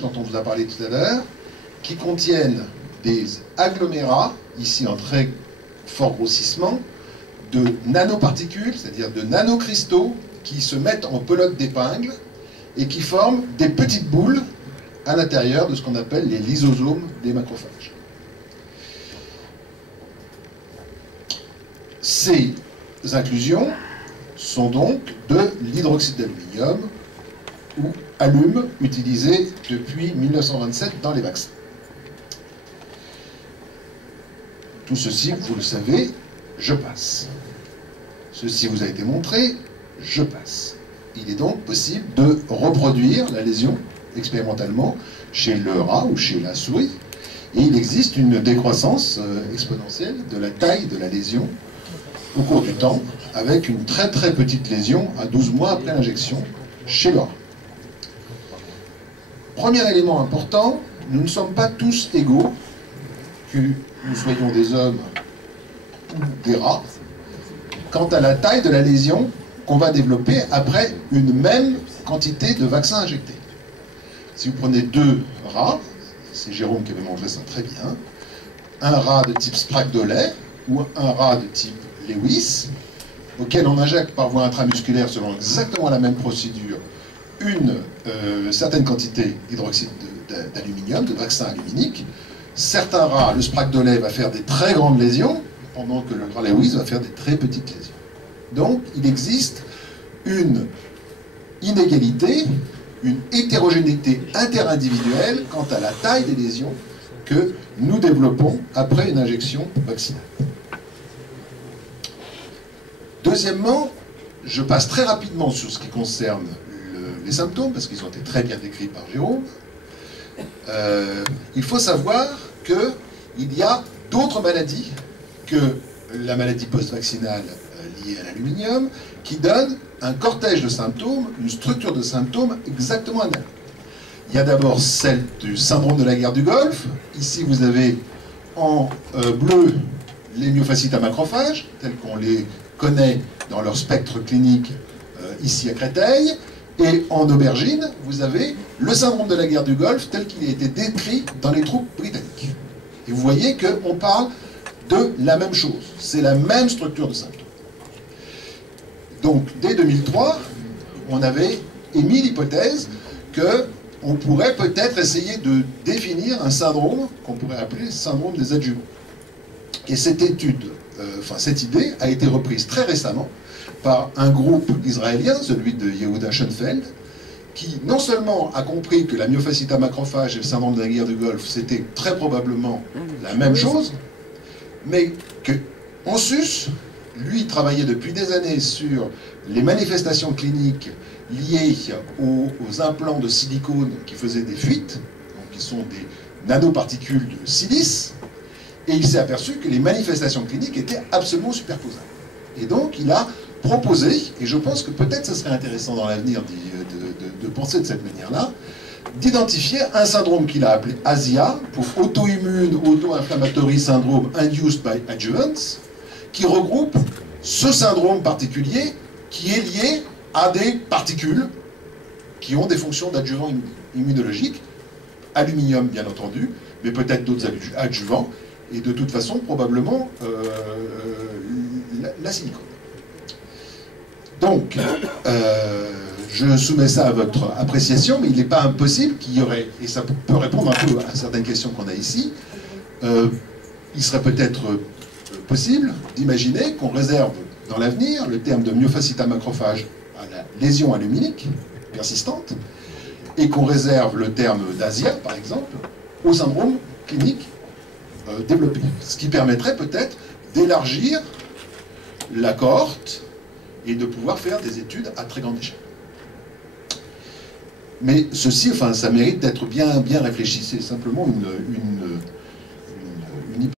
dont on vous a parlé tout à l'heure, qui contiennent des agglomérats, ici en très fort grossissement, de nanoparticules, c'est-à-dire de nanocristaux qui se mettent en pelote d'épingle et qui forment des petites boules à l'intérieur de ce qu'on appelle les lysosomes des macrophages. Ces inclusions sont donc de l'hydroxyde d'aluminium ou alum utilisé depuis 1927 dans les vaccins. Tout ceci, vous le savez, je passe. Ceci vous a été montré, je passe. Il est donc possible de reproduire la lésion expérimentalement chez le rat ou chez la souris. Et il existe une décroissance exponentielle de la taille de la lésion au cours du temps, avec une très très petite lésion à 12 mois après l'injection chez le rat. Premier élément important, nous ne sommes pas tous égaux, que nous soyons des hommes ou des rats, quant à la taille de la lésion qu'on va développer après une même quantité de vaccin injecté. Si vous prenez deux rats, c'est Jérôme qui avait montré ça très bien, un rat de type Sprague-Dawley ou un rat de type Lewis, auquel on injecte par voie intramusculaire selon exactement la même procédure une certaine quantité d'hydroxyde d'aluminium, de vaccin aluminique. Certains rats, le Sprague-Dawley va faire des très grandes lésions, pendant que le rat Lewis va faire des très petites lésions. Donc il existe une inégalité, une hétérogénéité interindividuelle quant à la taille des lésions que nous développons après une injection vaccinale. Deuxièmement, je passe très rapidement sur ce qui concerne les symptômes, parce qu'ils ont été très bien décrits par Jérôme. Il faut savoir qu'il y a d'autres maladies que la maladie post-vaccinale liée à l'aluminium, qui donnent un cortège de symptômes, une structure de symptômes exactement analogue. Il y a d'abord celle du syndrome de la guerre du Golfe. Ici, vous avez en bleu les myofascites à macrophages, tels qu'on les connaît dans leur spectre clinique ici à Créteil. Et en aubergine, vous avez le syndrome de la guerre du Golfe tel qu'il a été décrit dans les troupes britanniques. Et vous voyez qu'on parle de la même chose. C'est la même structure de symptômes. Donc, dès 2003, on avait émis l'hypothèse qu'on pourrait peut-être essayer de définir un syndrome qu'on pourrait appeler le syndrome des adjuvants. Et cette idée a été reprise très récemment par un groupe israélien, celui de Yehuda Schoenfeld, qui non seulement a compris que la myofasciite à macrophage et le syndrome de la guerre du Golfe, c'était très probablement la même chose, mais qu'en sus, lui travaillait depuis des années sur les manifestations cliniques liées aux implants de silicone qui faisaient des fuites, donc qui sont des nanoparticules de silice, et il s'est aperçu que les manifestations cliniques étaient absolument superposables. Et donc il a proposé, et je pense que peut-être ce serait intéressant dans l'avenir de penser de cette manière-là, d'identifier un syndrome qu'il a appelé ASIA, pour Auto-Immune Auto-Inflammatory Syndrome Induced by Adjuvants, qui regroupe ce syndrome particulier qui est lié à des particules qui ont des fonctions d'adjuvants immunologiques, aluminium bien entendu, mais peut-être d'autres adjuvants, et de toute façon probablement la silicone. Donc, je soumets ça à votre appréciation, mais il n'est pas impossible qu'il y aurait, et ça peut répondre un peu à certaines questions qu'on a ici, il serait peut-être possible d'imaginer qu'on réserve dans l'avenir le terme de myofasciite à macrophage à la lésion aluminique persistante, et qu'on réserve le terme d'ASIA, par exemple, au syndrome clinique développé. Ce qui permettrait peut-être d'élargir la cohorte et de pouvoir faire des études à très grande échelle. Mais ceci, ça mérite d'être bien réfléchi. C'est simplement une